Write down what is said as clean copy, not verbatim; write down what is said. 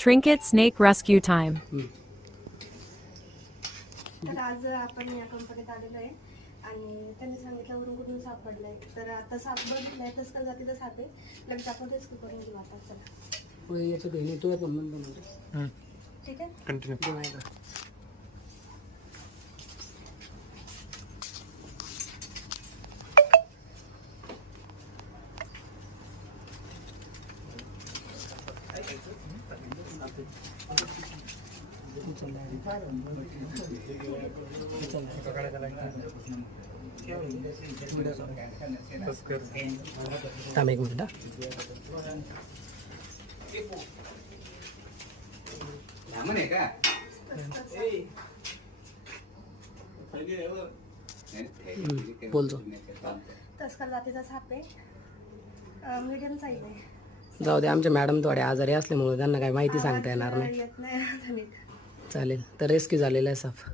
Trinket snake rescue time. तर आज आपण या कंपनीत आलेलो आहे आणि त्यांनी सांगितलं वरून कुठून सापडलाय. तर आता साप बघितलाय तसं जातीचा साप आहे. लगेच आपण रेस्क्यू करून घेऊ आता. चला याचं काही नाही, तो पण ठीक आहे. कंटिन्यू. थांब एक मिनिट. बोलतो. तस्कर जातीचा साप आहे. मीडियम साईज आहे. जाऊ दे, आमच्या मॅडम थोड्या आजारी असल्यामुळे त्यांना काही माहिती सांगता येणार नाही. येत नाही आता नीट. चालेल. तर रेस्क्यू झालेला आहे साप.